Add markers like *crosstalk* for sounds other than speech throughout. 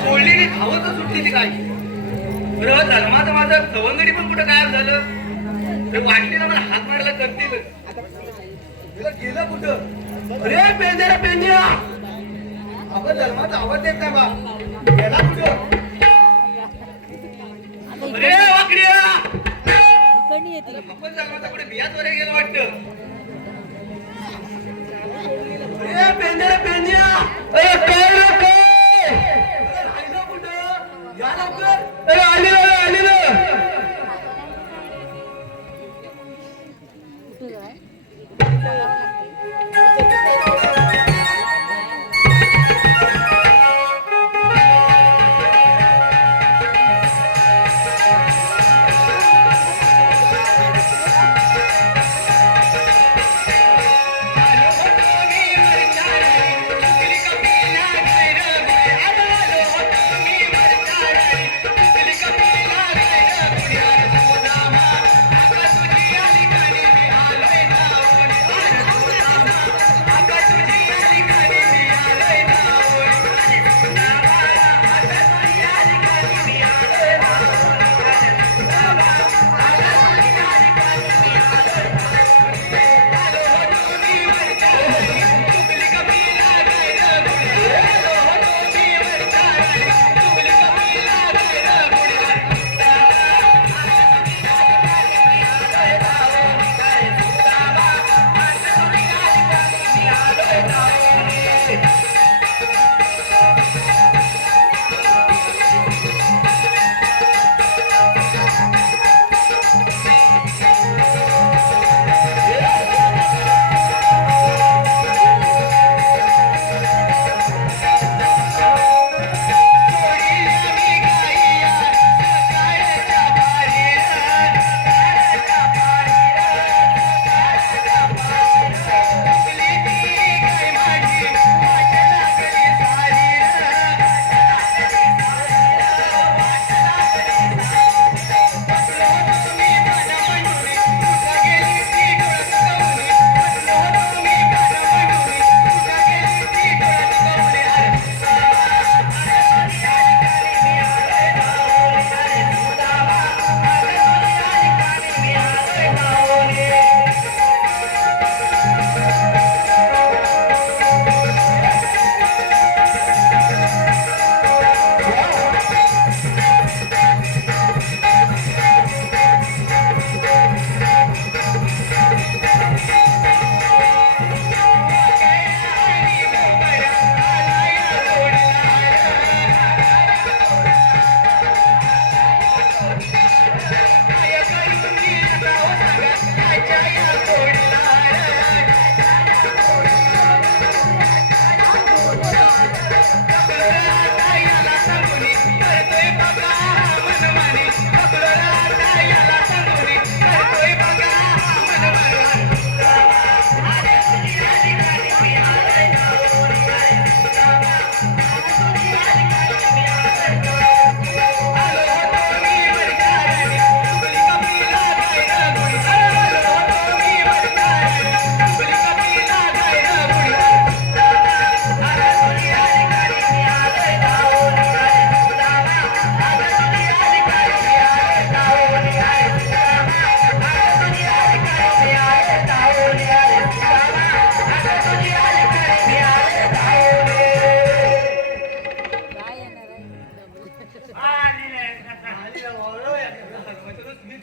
सोडलेली धावत सुटलेली काय बरं धर्माचं माझं सवंगडी पण कुठं गायब झालं? ते वाटलेलं मला हात मारायला करतील. तिला गेलं कुठं? अरे पेंद्या पेंद्या आपण धर्माचा आवाज देत नाही बा. गेला कुठं? अरे वाकड्या आपण धर्माचा कुठे बियात वगैरे गेलं वाटतं? अरे पेंद्या पेंद्या अरे आलेलं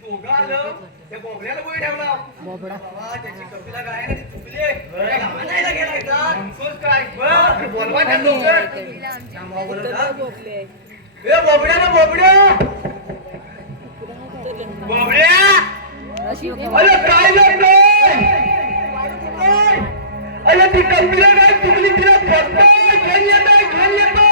दोघं आलं, त्या बोबड्याला ठेवला? बाबा, त्याची कपिला ना, ती चुकली काय? बोलवा त्या ए, बोबड्या ना, बोबड्या! अरे, काय झालं? अरे, ती कपिला चुकली, तिला घेऊन येतोय, घेऊन येतोय.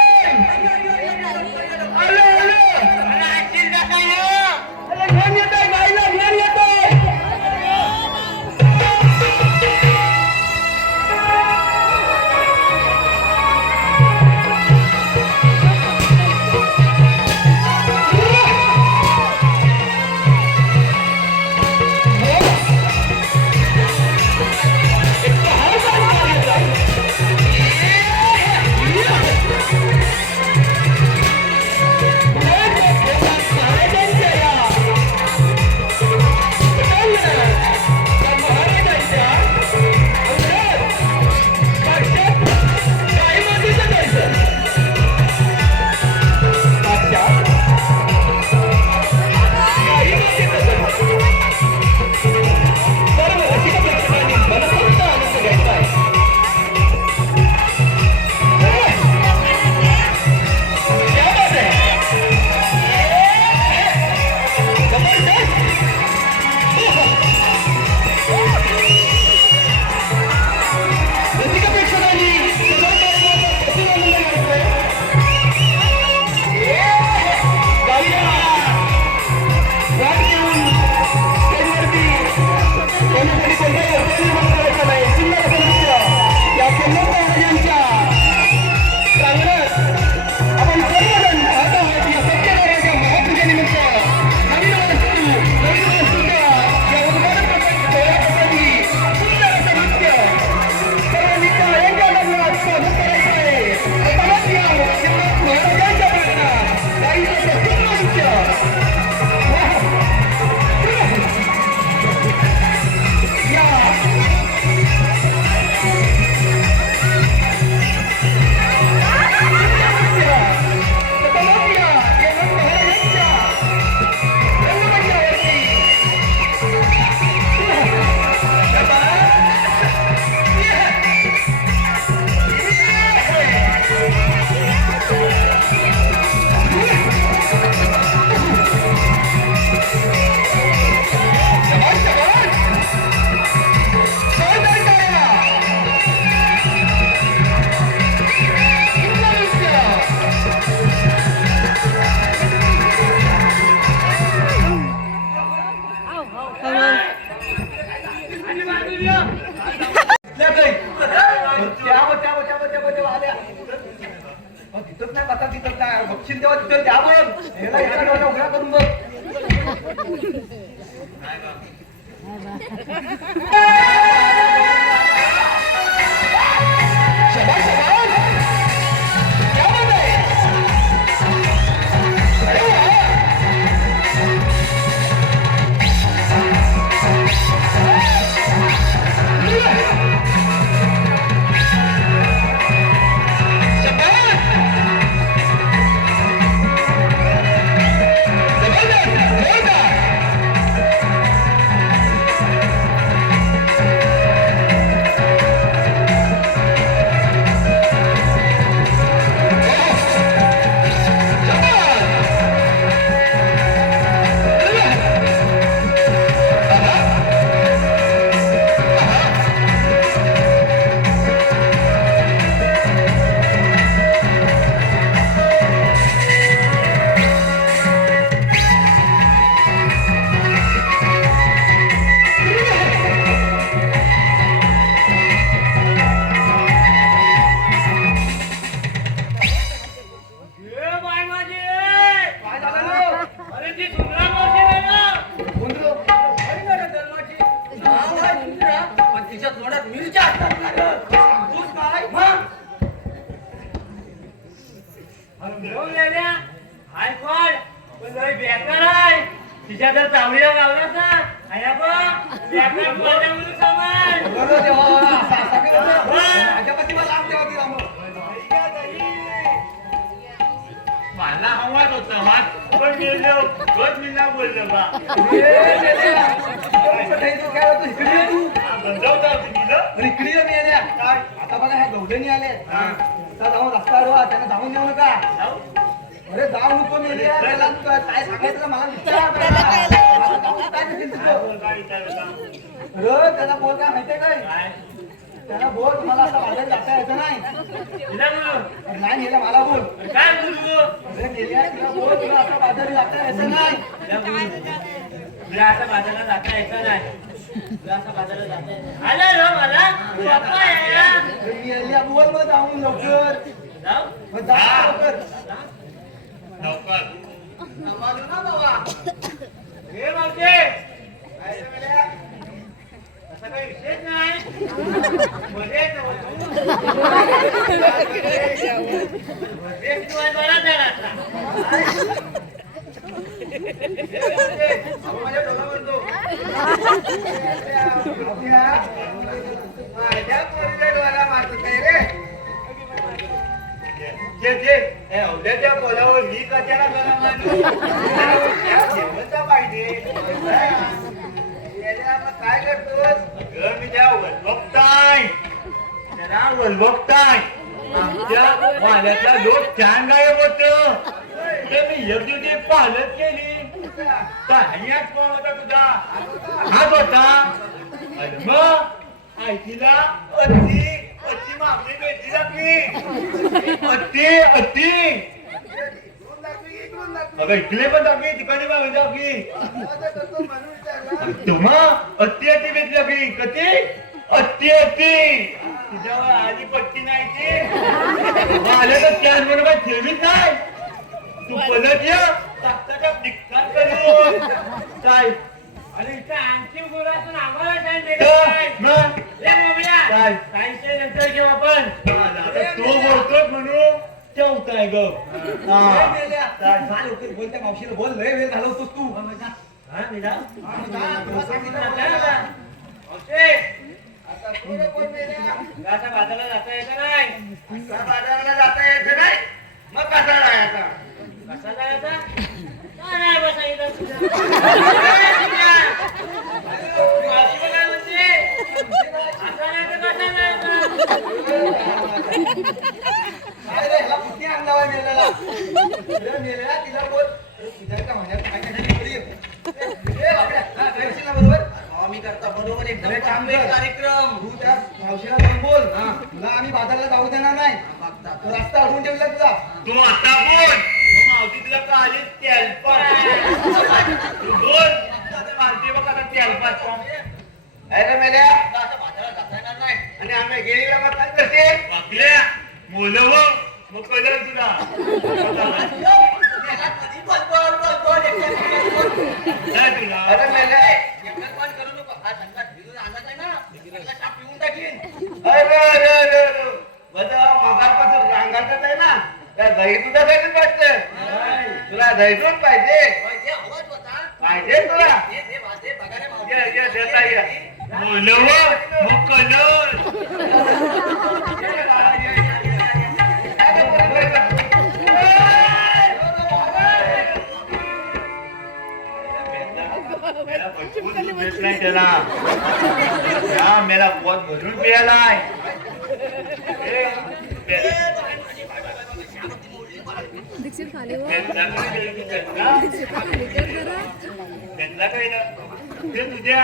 घेऊन गेल्या हाय कोण पण लय बेकार आहे तिच्या जर चावडीला गावला ना आया बा बेकार बोलल्या म्हणून समज बरं देवा, असं- असं केलं तर. माझ्यापाशी मला लांब ठेवा की रामो. मला हवाच होता वाट पण गेलो रोज मी ना बोललो बा? इकडे तू. बंदवता? आता बघा ह्या गवडणी आले आता जाऊन रस्ता अडवा त्यांना जाऊन देऊ नका. अरे जाऊ नको त्याला काय सांगायचं मला विचार जाऊन काय? काय विचारलं का? अरे त्याला बोल काय माहितीये काय? काय त्याला बोल मला असं बाहेर जाता येतं नाही. अरे नाही मेल्या मला बोल. काय बोलू अरे तिला बोल तुला असं बाजारी जाता येतं नाही. तुला असं बाजारला जाता यायचं नाही. रो मला पप्पा यायला अरे बोल मग जाऊन लवकर लवकर ना बाबा हे मावशे असं काही विशेष नाही बरा झाला माझ्या म्हणतो. माझ्या पोरीला डोळा मारतो काय रे जे जे मी कशाला गरम मानू? पाहिजे काय करतोस मी त्या वल्लभताय त्याला वल्लभताय आमच्या माल्यातला लोक छान गायब होत मी एक पालन केली केली कहाण्यात कोण होता तुझा? हात होता? अरे मग आयतीला अति अति मागणी भेटली लागली. अति अति. अगं इकडे पण दाखवी तिकडे पण दाखवी. तुम्हा अति अति भेटली लागली. कधी? अति अति. तुझ्यावर आधी पट्टी नाही ती. आलं तर त्या बरोबर ठेवीत नाही. तू पलट या तात्याच्या काय? आणि आणखी गुरातून आम्हाला मग? काय? नंतर घेऊ आपण. तो बोलतोय म्हणून. ठेवताय ग. ए, मेल्या, जा लवकर बोल त्या मावशीला बोल लय वेळ घालवतोस तू. हा जा, सांगितलं आता? बाजारला जाता येतं नाही का बाजाराला जाता येत नाही मग कसा राहायचा कसा जायचा काय नाही बसायचं तुझ्या मावशी काय म्हणते असा नाही तर कसा जायचा काय रे ह्याला कुठे आणला होय मेल्याला अरे मेल्या तिला बोल अरे तुझ्या का म्हणण्यात काय काय बरी आहे. ए, बापड्या, हा, काय करशील ना बरोबर मी करता बरोबर एक काम कर कार्यक्रम. तू त्या मावशीला जाऊन बोल. तुला आम्ही बाजारला जाऊ देणार नाही. रस्ता अडवून ठेवला तुला. तू आता बोल. मावशी तुला का आली तेलपात तू बोल. मावशी बघ आता तेलपात अरे मेल्या? आणि आम्ही गेलेला मग काय करते आपल्या कळलं तुला. त्याला कधी तुला. अरे मेले, एकटाच पान करू नको. हा संघात फिरून आला काय ना, त्याला साप पिऊन टाकीन. अरे, अरे, अरे, अरे. माझा मगापासून रांगातच आहे ना. त्या दही दुधासाठीच वाटतं तुला दहीदूध पाहिजे. पाहिजे तुला. ये, ये, देता ये. *laughs* देत नाही त्याला. हा, मेला पोट भरून. दीक्षित खाली त्यांना काही ना ते तुझ्या.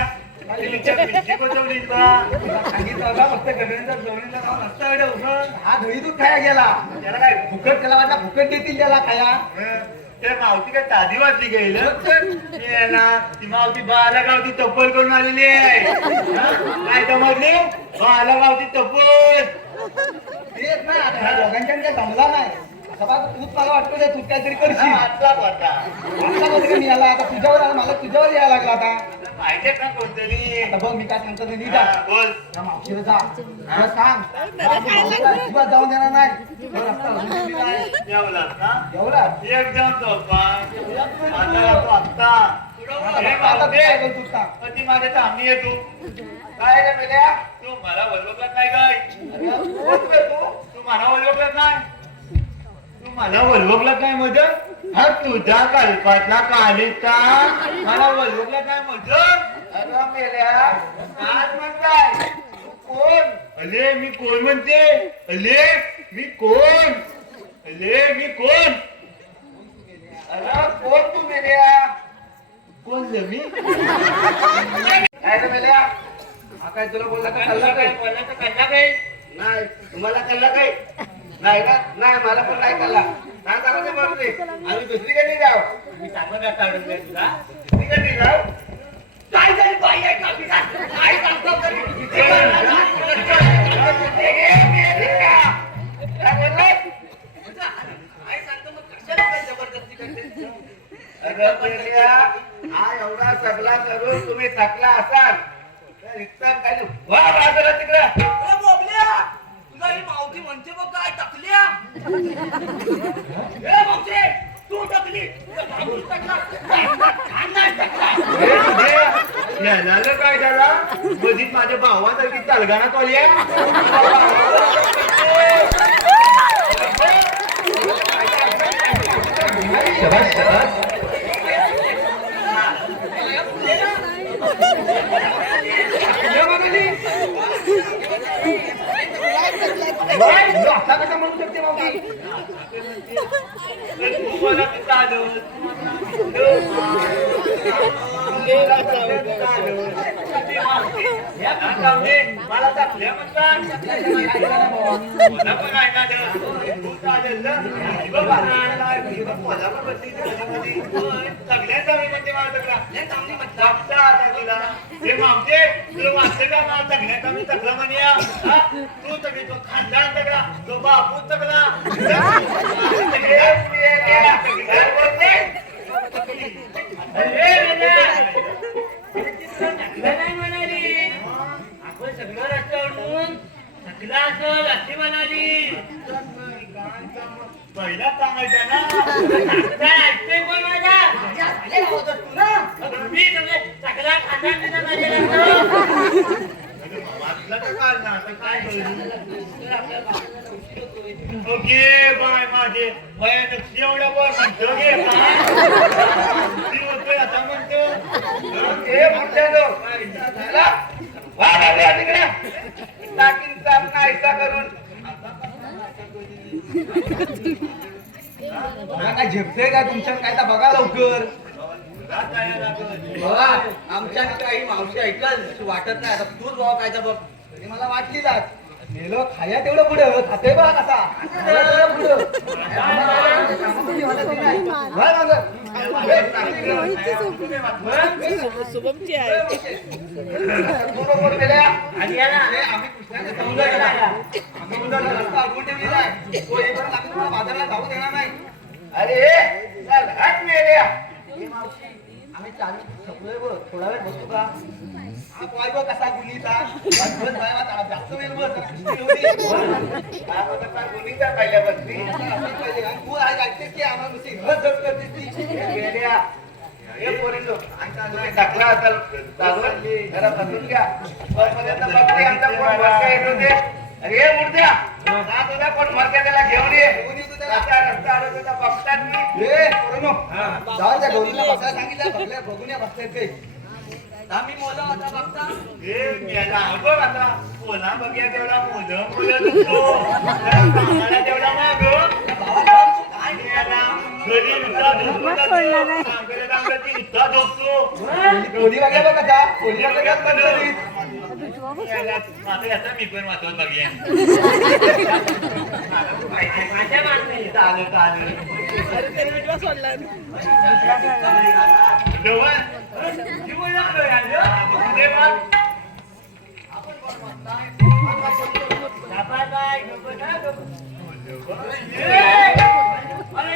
हा दूध खाया गेला. त्याला काय फुकट त्याला वाटला फुकट देतील त्याला खाया. हं, त्या मावशी काय तादी वाजली गेलं *laughs* ना ती मावशी बाला गावची तप्पल करून आलेली आहे? काय समजली? बाला गावची तप्पल तेच ना आता ह्या दोघांच्या काय जमला नाही. बघ, तूच मला वाटतं ते काहीतरी करशील. आजचा मी याला आता तुझ्यावर आला मला तुझ्यावर यायला लागला आता. पाहिजे का कोणतरी आता बघ मी काय सांगतो ते नीट आहे. बोल. त्या मावशीला जा. तुला सांग. मावशीला अजिबात जाऊन देणार नाही. तो रस्ता उजवीला आहे. जेवलास? ना एवढा एकदम सोपा आता लागतो आत्ता. हे आता तू मावशी, काय बोलतोस का? कधी माझ्या येतो काय रे मेल्या? तू मला बोलवत नाही काय? अरे, कोण बे तू? तू मला ओळखलत नाही. तू मला काय मजर हा तुझा कल्पातला कालिता मला ओळखलं काय मजर अरे मेल्या, काय म्हणताय? तू कोण? अले मी कोण म्हणते अले मी कोण अले मी कोण अरे कोण तू मेल्या? कोण रे मी काय रे मेल्या? हा काय तुला बोलला का कल्ला काय? बोलायचं कळलं काय नाही तुम्हाला कल्ला काय नाही ना नाही मला पण नाही कल्ला आम्ही दुसरीकडे जाऊ मी चांगलं काय काढून दे तुला. दुसरीकडे जाऊ काय झाली बाई? आहे का? काय सांगतो तरी? ए, मेल्या! काय बोललास? अगं मेल्या, हा एवढा सगळा करून तुम्ही थकला असाल तर इतका काही वा बाजूला तिकडं. तुला ही मावती म्हणते बघ काय टाकल्या मावते तू टाकली टाकला. टाकला. हे याला काय झाला मधीत माझ्या भावासारखी तलगानात आली तू असा कसा म्हणू शकते मावशी? तू तू चालेल तुला. का सगळं तू सगळी तो खानदान तगडा तो बापू तगडा नाही म्हणाली आपण सगळं रस्त्यावरून थकला असं रात्री म्हणाली पहिला सांगायचा ना काय ऐकते कोण माझा मी सगळे सगळा खांदा ओके बाय माझे. भयानक एवढा म्हणतो गे ती आता म्हणतो ए, मुर्द्यानो. टाकीन नाहीसा करून. काय झेपतंय का? तुमच्यात काय तर बघा लवकर. बघा आमच्यात काही मावशी ऐकल वाटत नाही. आता तूच बाबा काय बघ. तरी मला वाटली जात गेलो खाया तेवढं पुढं. खाते बघा कसा. शुभमची आहे. आणि आम्ही बाजाराला जाऊ देणार नाही अरे मावशी. आम्ही चालू सगळे बघ थोडा वेळ का? हा पाय बघ कसा गुलीचा बस बाय जास्त वेळ बस काय होतं. काय गुन्हीचा पहिल्या तू ऐकतेस की आम्हाला नुसती घस घस करतेस ती. हे टाकला जरा बसून घ्या. बसपर्यंत बघते आमचा कोण येत होते अरे मुर्द्या जा. तुझा कोण भरत्या त्याला घेऊन ये. रस्ता रस्ता आलो तुझा बघतात आम्ही मोजा होता बघता हे मेला बघ आता बघ्या तेवढा मुलं कामाला तेवढा माग. मेला घरी नुसता नुसता झोपतो. कोणी बघ्या बघ आता कोणी बघ्या बघ. मेला, आता मी पण वाचवत बघेन *laughs* माझ्या माणसाने चालेल चालेल डवळ. किती वेळ लागलो यार? बघू दे बघ. गप्पा काय, गप्पा काय, गप्पा. ए, अरे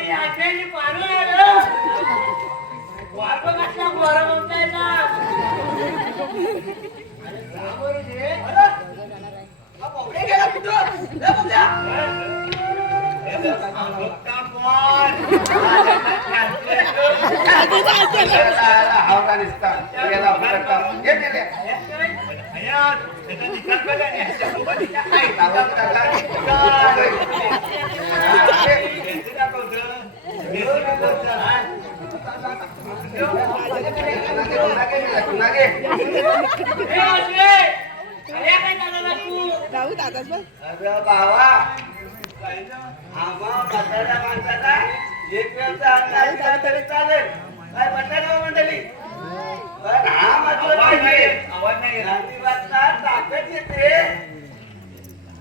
याच्याने पाणी आलं. वाट बघितला बरं म्हणताय ना. अरे समोर ये. हा बावड्या गेला कुठं? ए, बावड्या. बघता कोण? हावरा दिसता. याला बघता. हे केले. हयात, त्याचा निकाल आम्हा म्हाताऱ्या माणसाचा. एक वेळचा अन्न असला तरी चालेल. काय म्हणता का मंडळी? पण हा मात्र आवाज नाही ताकद येते.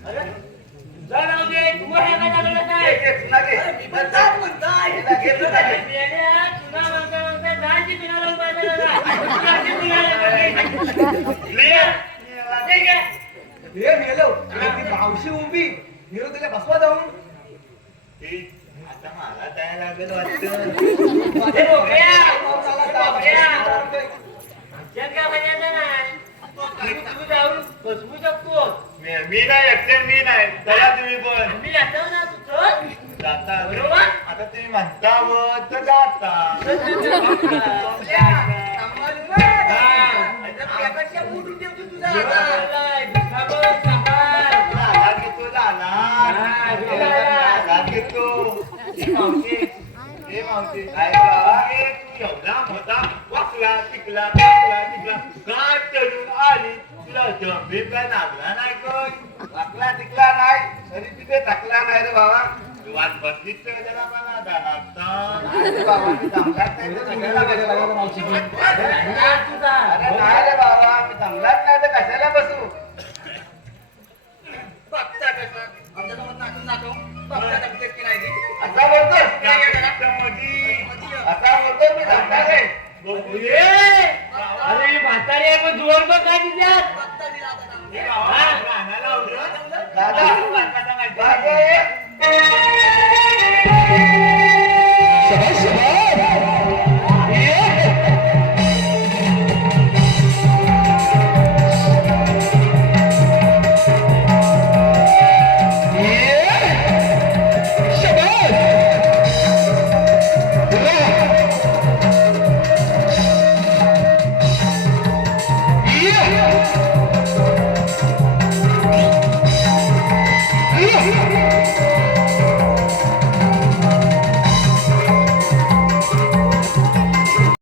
अरे काय काय घे. मी जात म्हणताय. तुला म्हणता म्हणता. ठीक आहे. मेलो ती मावशी उभी. निरो तिला बसवा जाऊन हे, आता मला जायला लागेल वाटतं हे बोकड्या, पाऊस आला हे तर बोकड्या. आमच्या आमच्यात काय मर्यादा नाही. तू तू जाऊन बसवू शकतो मी मी नाही एकटे मी नाही चला तुम्ही पण मी जातो ना तू चल. जाता बरोबर. आता तुम्ही म्हणता व तर जाता त्यापेक्षा उठून ठेवतो तुझा घेतो हे मावशी हे मावशी काय तू एवढा मोठा वाकला टिकला वाकला टिकला काय चढून आली तुला जंबी काय लागला नाही कोण वाकला टिकला नाही तरी तिथे टाकला नाही रे बाबा वाट बसलीच त्याला मला नाही रे बाबा मी दमलाच नाही तर कशाला बसू? बघता आमच्या गावात नाचून जातो बघता तब्येत की नाही ती. असा बोलतोस असा बोलतो मी दमला रे ए, अरे म्हातारी पण जोर बघ काय तिच्यात. बघता तिला आता. जाऊन. दादा दादा